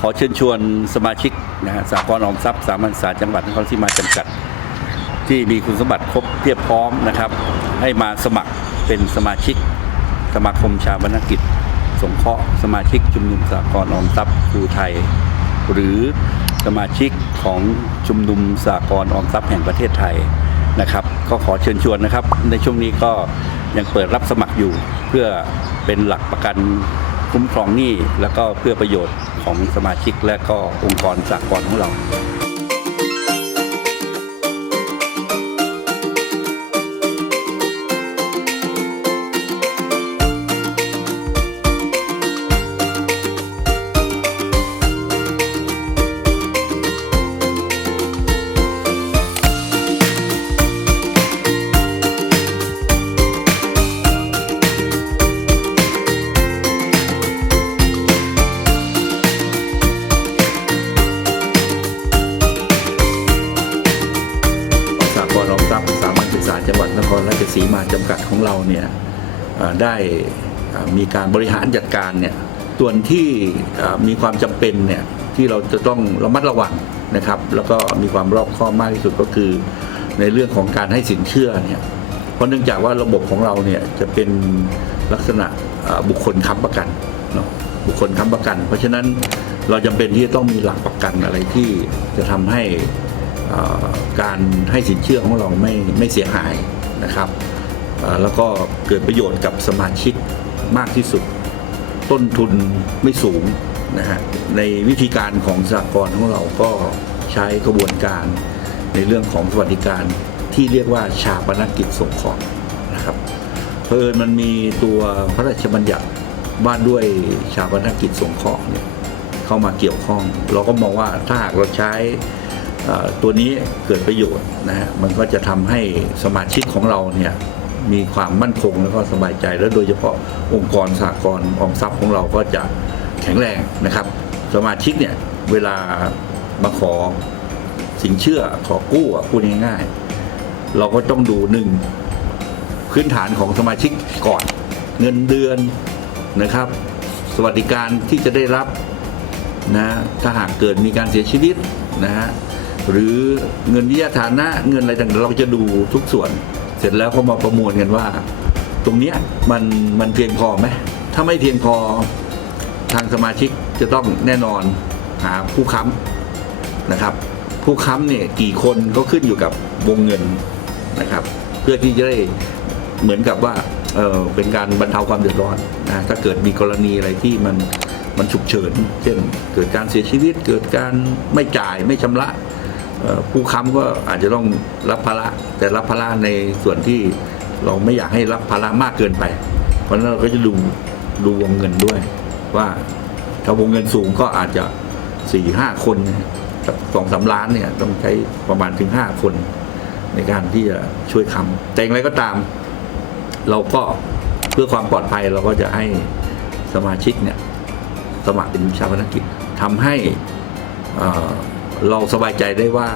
ขอเชิญชวนสมาชิกนะฮะสากลออมทรัพย์สามัญสาจังหวัดนครศรีมาจำกัด ที่มีคุณสมบัติครบเพียบพร้อมนะครับ ให้มาสมัครเป็นสมาชิก สมาคมชาบนกิจ สงเคราะห์สมาชิกชุมนุมสากลออมทรัพย์ครูไทย หรือสมาชิกของชุมนุมสากลออมทรัพย์แห่งประเทศไทยนะครับ ก็ขอเชิญชวนนะครับ ในช่วงนี้ก็ยังเปิดรับสมัครอยู่เพื่อเป็นหลักประกัน คุ้มครองหนี้แล้วก็เพื่อประโยชน์ของสมาชิกและก็องค์กรสากลของเรา สีมาจำกัดของเราเนี่ยได้มีการบริหารจัดการเนี่ยส่วนที่มีความจำเป็นเนี่ยที่เราจะต้องระมัดระวังนะครับ แล้วก็มีความรอบคอบมากที่สุดก็คือในเรื่องของการให้สินเชื่อเนี่ยเพราะเนื่องจากว่าระบบของเราเนี่ยจะเป็นลักษณะบุคคลค้ำประกันเนาะบุคคลค้ำประกัน เพราะฉะนั้นเราจำเป็นที่จะต้องมีหลักประกันอะไรที่จะทำให้การให้สินเชื่อของเราไม่ไม่เสียหาย นะครับแล้วก็เกิดประโยชน์กับสมาชิกมากที่สุด ต้นทุนไม่สูงนะฮะในวิธีการของสหกรณ์ของเราก็ใช้กระบวนการในเรื่องของสวัสดิการที่เรียกว่าชาปนกิจสงเคราะห์นะครับเพอิญมันมีตัวพระราชบัญญัติว่าด้วยชาปนกิจสงเคราะห์เนี่ยเข้ามาเกี่ยวข้อง เราก็มองว่าถ้าหากเราใช้ ตัวนี้เกิดประโยชน์นะฮะมันก็จะทำให้สมาชิกของเราเนี่ยมีความมั่นคงแล้วก็สบายใจ แล้วโดยเฉพาะองค์กรสหกรณ์ออมทรัพย์ของเราก็จะแข็งแรงนะครับ สมาชิกเนี่ยเวลามาขอสินเชื่อขอกู้พูดง่ายๆ เราก็ต้องดูหนึ่งพื้นฐานของสมาชิกก่อนเงินเดือนนะครับ สวัสดิการที่จะได้รับนะถ้าหากเกิดมีการเสียชีวิตนะฮะ หรือเงินวิทยาฐานะเงินอะไรต่างๆเราจะดูทุกส่วน เสร็จแล้วก็มาประมวลกันว่า ตรงเนี้ยมันมันเพียงพอไหมถ้าไม่เพียงพอทางสมาชิกจะต้องแน่นอนหาผู้ค้ำนะครับ ผู้ค้ำเนี่ยกี่คนก็ขึ้นอยู่กับวงเงินนะครับ เพื่อที่จะได้เหมือนกับว่าเออเป็นการบรรเทาความเดือดร้อนนะถ้าเกิดมีกรณีอะไรที่มันมันฉุกเฉิน เช่น เกิดการเสียชีวิตเกิดการไม่จ่ายไม่ชำระ ผู้ค้ำก็อาจจะต้องรับภาระแต่รับภาระในส่วนที่เราไม่อยากให้รับภาระมากเกินไป เพราะนั้นเราก็จะดูดูวงเงินด้วย ว่าถ้าวงเงินสูงก็อาจจะสี่ห้าคนสองสามล้านเนี่ยต้องใช้ประมาณถึงห้าคน ในการที่จะช่วยค้ำแต่อย่างไรก็ตาม เราก็เพื่อความปลอดภัยเราก็จะให้สมาชิกเนี่ยสมัครเป็นชาปนกิจทำให้อ่อ เราสบายใจได้ว่า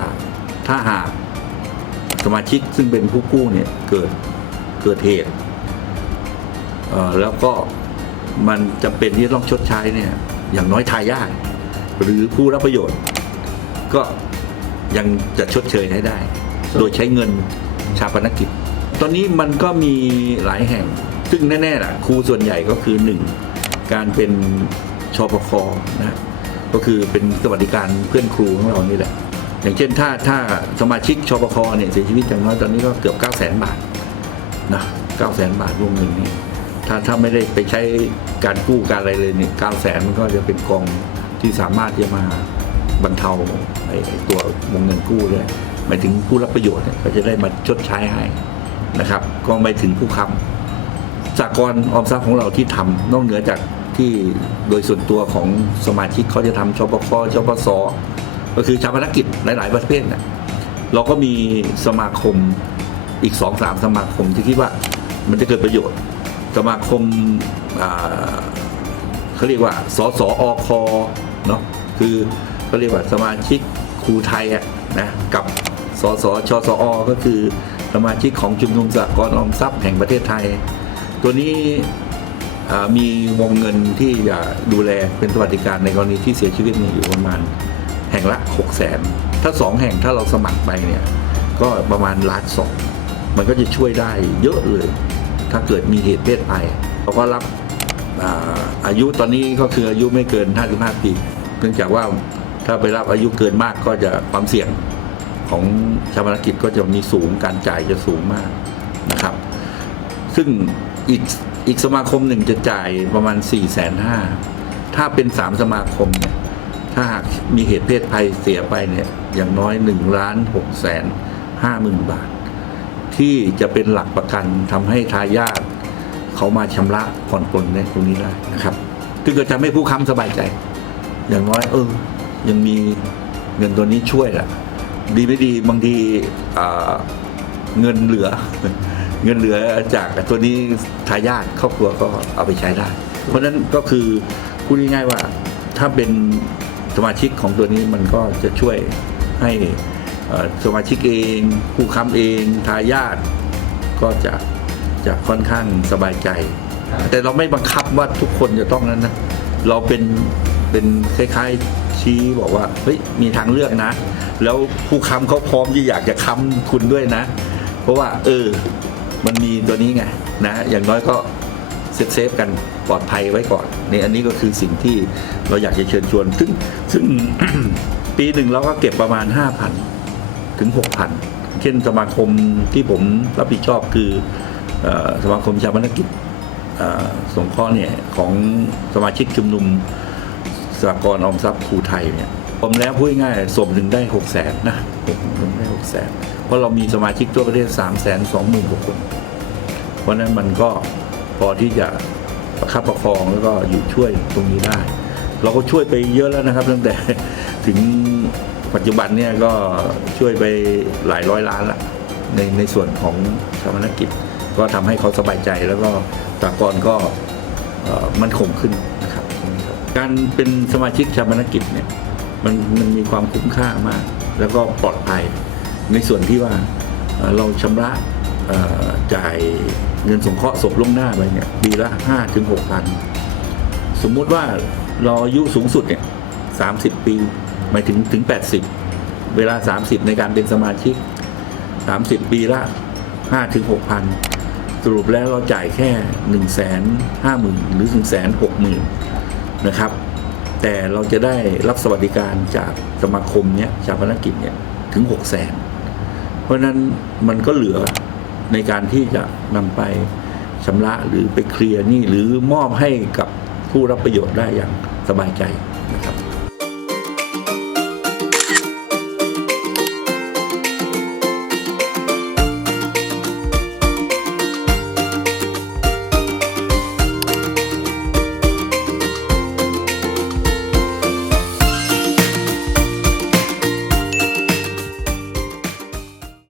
ถ้าหากสมาชิกซึ่งเป็นผู้กู้เนี่ยเกิดเกิดเหตุแล้วก็มันจำเป็นที่ต้องชดใช้เนี่ย อย่างน้อยทายาทหรือผู้รับประโยชน์ ก็ยังจะชดเชยให้ได้ โดยใช้เงินชาปนกิจ ตอนนี้มันก็มีหลายแห่ง ซึ่งแน่ๆล่ะครูส่วนใหญ่ก็คือหนึ่งการเป็นชปคนะฮะ ก็คือเป็นสวัสดิการเพื่อนครูของเรานี่แหละ อย่างเช่นถ้าถ้าสมาชิกชปคเนี่ยเสียชีวิตอย่างน้อยตอนนี้ก็เกือบ 9 0 0 0 0 0บาทนะ9 0 0 0 0 0บาทวงเงินนี้ถ้าถ้าไม่ได้ไปใช้การกู้การอะไรเลยเนี่ย9 0 0 0 0 0มันก็จะเป็นกองที่สามารถที่จะมาบรรเทาไอ้ตัววงเงินกู้ได้หมายถึงผู้รับประโยชน์เนี่ยก็จะได้มาชดใช้ให้นะครับ ก็ไม่ถึงผู้ค้ำสากลออมทรัพย์ของเราที่ทำนอกเหนือจาก ที่โดยส่วนตัวของสมาชิกเขาจะทำชปคชปสก็คือชาวพนกิจหลาย ๆ ประเภทเนี่ยเราก็มีสมาคมอีกสองสามสมาคมที่คิดว่ามันจะเกิดประโยชน์ สมาคมเขาเรียกว่า สสอคเนาะคือเขาเรียกว่าสมาชิกครูไทยอะนะกับสสชสอก็คือสมาชิกของชุมนุมสากลออมทรัพย์แห่งประเทศไทย ตัวนี้ มีวงเงินที่จะดูแลเป็นสวัสดิการในกรณีที่เสียชีวิตเนี่ยอยู่ประมาณแห่งละ 6 0แสนถ้าสองแห่งถ้าเราสมัครไปเนี่ยก็ประมาณล้านสองมันก็จะช่วยได้เยอะเลย ถ้าเกิดมีเหตุเพศภัยเราก็รับอาอายุตอนนี้ก็คืออายุไม่เกิน 55 ปี เนื่องจากว่าถ้าไปรับอายุเกินมากก็จะความเสี่ยงของชาวพนักกิจก็จะมีสูงการจ่ายจะสูงมากนะครับ ซึ่งอีก อีกสมาคมหนึ่งจะจ่ายประมาณ4ี่แสนห้าถ้าเป็นสามสมาคมเนี่ยถ้าหากมีเหตุเพศภัยเสียไปเนี่ยอย่างน้อย1ล้าน6แสนห้าหมื่นบาท ที่จะเป็นหลักประกันทำให้ทายาทเขามาชำระผ่อนปลนในตรงนี้ได้นะครับซึ่งก็จะไม่ผู้ค้ำสบายใจ อย่างน้อยเออ ยังมีเงินตัวนี้ช่วยแหละดีไม่ดีบางทีเงินเหลือ เงินเหลือจากตัวนี้ทายาทครอบครัวก็เอาไปใช้ได้ เพราะฉะนั้นก็คือพูดง่ายๆว่าถ้าเป็นสมาชิกของตัวนี้มันก็จะช่วยให้สมาชิกเองผู้ค้ำเองทายาทก็จะจะค่อนข้างสบายใจ แต่เราไม่บังคับว่าทุกคนจะต้องนั้นนะเราเป็นเป็นคล้ายๆชี้บอกว่าเฮ้ยมีทางเลือกนะ แล้วผู้ค้ำเขาพร้อมที่อยากจะค้ำคุณด้วยนะ เพราะว่า เออ มันมีตัวนี้ไงนะอย่างน้อยก็เซฟเซฟกันปลอดภัยไว้ก่อนนี่อันนี้ก็คือสิ่งที่เราอยากจะเชิญชวน ซึ่งซึ่งปีหนึ่งเราก็เก็บประมาณ 5,000 ถึง 6,000 เช่นสมาคมที่ผมรับผิดชอบคืออสมาคมชาปนกิจสงเคราะห์เนี่ยของสมาชิกชุมนุมสหกรณ์ออมทรัพย์ครูไทยเนี่ยผมแล้วพูดง่ายสมหนึ่งได้6 0แสนนะผมหนึ่งได้6 0แสน เพราะเรามีสมาชิกทั่วประเทศ 3 2 0 0 0 0กว่าคน เพราะนั้นมันก็พอที่จะประคับประคองแล้วก็อยู่ช่วยตรงนี้ได้ เราก็ช่วยไปเยอะแล้วนะครับ ตั้งแต่ถึงปัจจุบันเนี่ยก็ช่วยไปหลายร้อยล้านละในในส่วนของชาวนักกิจ ก็ทำให้เขาสบายใจแล้วก็สากลก็มันคงขึ้นนะครับ การเป็นสมาชิกชาวนักกิจเนี่ยมันมันมีความคุ้มค่ามาก แล้วก็ปลอดภัย ในส่วนที่ว่าเราชำระจ่ายเงินสงเคราะห์ศพล่วงหน้าไปเนี่ยปีละห้าถึงหกพันสมมุติว่าเราอายุสูงสุดเนี่ยสามสิบปีหมายถึงถึงแปดสิบเวลาสามสิบในการเป็นสมาชิกสามสิบปีละห้าถึงหกพันสรุปแล้วเราจ่ายแค่หนึ่งแสนห้าหมื่นหรือหนึ่งแสนหกหมื่นนะครับ แต่เราจะได้รับสวัสดิการจากสมาคมเนี้ยจากพนักกิจเนี่ยถึงหกแสน เพราะนั้นมันก็เหลือในการที่จะนำไปชำระหรือไปเคลียร์หนี้หรือมอบให้กับผู้รับประโยชน์ได้อย่างสบายใจนะครับ